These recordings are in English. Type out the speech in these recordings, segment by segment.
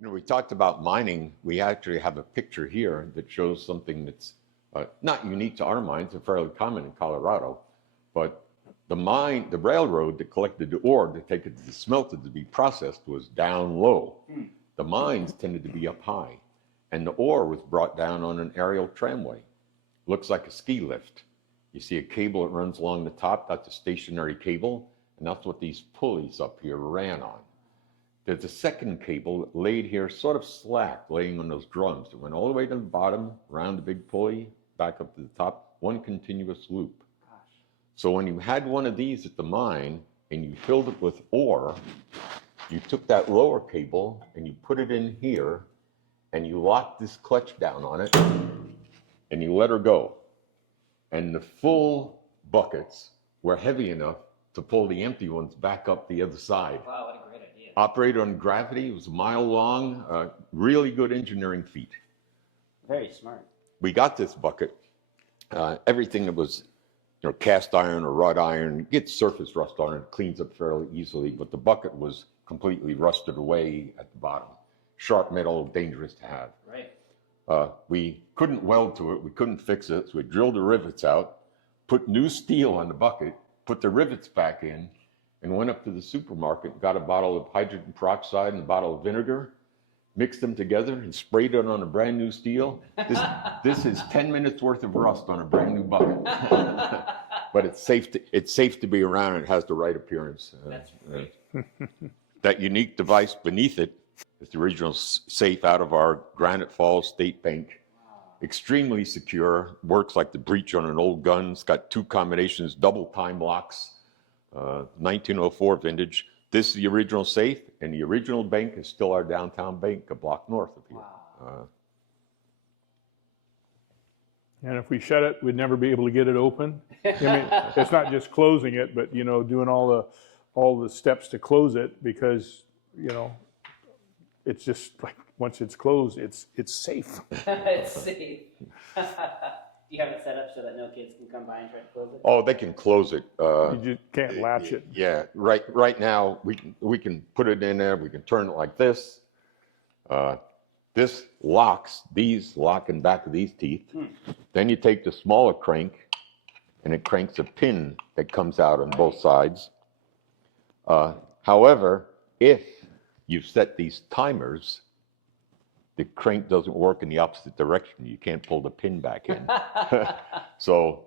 We talked about mining. We actually have a picture here that shows something that's not unique to our mines, they're fairly common in Colorado, but the railroad that collected the ore to take it to the smelter to be processed was down low. The mines tended to be up high, and the ore was brought down on an aerial tramway. Looks like a ski lift. You see a cable that runs along the top, that's a stationary cable, and that's what these pulleys up here ran on. There's a second cable laid here, sort of slack, laying on those drums. It went all the way to the bottom, around the big pulley, back up to the top, one continuous loop. So when you had one of these at the mine and you filled it with ore, you took that lower cable and you put it in here and you locked this clutch down on it and you let her go. And the full buckets were heavy enough to pull the empty ones back up the other side. Wow, what a great idea. Operated on gravity, it was a mile long, really good engineering feat. Very smart. We got this bucket. Everything that was cast iron or wrought iron gets surface rust on it, it cleans up fairly easily, but the bucket was completely rusted away at the bottom. Sharp metal, dangerous to have. Right. We couldn't weld to it, we couldn't fix it, so we drilled the rivets out, put new steel on the bucket, put the rivets back in, and went up to the supermarket, got a bottle of hydrogen peroxide and a bottle of vinegar, mixed them together and sprayed it on a brand new steel. This is 10 minutes worth of rust on a brand new bucket. But it's safe to be around and it has the right appearance. That's great. That unique device beneath it is the original safe out of our Granite Falls State Bank. Wow. Extremely secure, works like the breech on an old gun. It's got two combinations, double time locks, 1904 vintage. This is the original safe, and the original bank is still our downtown bank, a block north of here. Wow. And if we shut it, we'd never be able to get it open. I mean, it's not just closing it, but doing all the steps to close it, because it's just like once it's closed, it's safe. It's safe. Do you have it set up so that no kids can come by and try to close it? Oh, they can close it. You just can't latch it. Yeah, right now we can put it in there. We can turn it like this. This locks, these lock in back of these teeth. Then you take the smaller crank and it cranks a pin that comes out on both sides. However, if you set these timers, the crank doesn't work in the opposite direction. You can't pull the pin back in. So,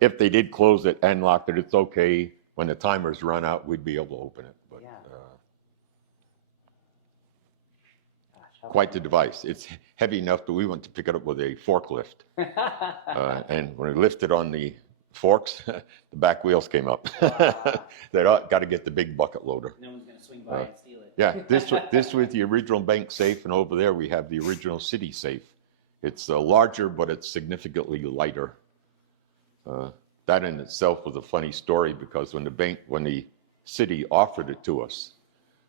if they did close it and locked it, it's okay. When the timers run out, we'd be able to open it. But, yeah. Quite the device. It's heavy enough that we went to pick it up with a forklift. And when we lifted on the forks, the back wheels came up. They got to get the big bucket loader. No one's going to swing by and steal it. Yeah, this was the original bank safe, and over there we have the original city safe. It's larger, but it's significantly lighter. That in itself was a funny story, because when the city offered it to us,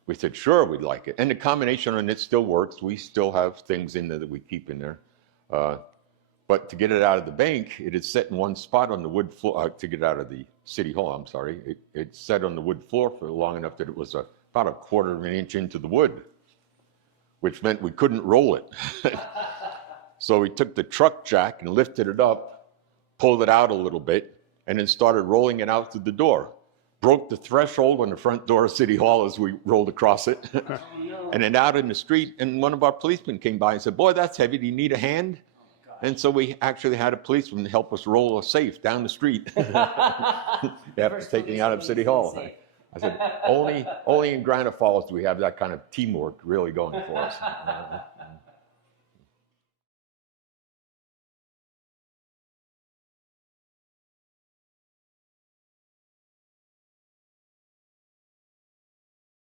we said, sure, we'd like it. And the combination on it still works. We still have things in there that we keep in there. But to get it out of the bank, it is set in one spot on the wood floor. To get it out of the city hall, I'm sorry. It's set on the wood floor for long enough that it was about 1/4 of an inch into the wood, which meant we couldn't roll it. So we took the truck jack and lifted it up, pulled it out a little bit, and then started rolling it out through the door. Broke the threshold on the front door of City Hall as we rolled across it. Oh, no. And then out in the street, and one of our policemen came by and said, boy, that's heavy, do you need a hand? And so we actually had a policeman help us roll a safe down the street after taking it out of City Hall. I said, only in Granite Falls do we have that kind of teamwork really going for us.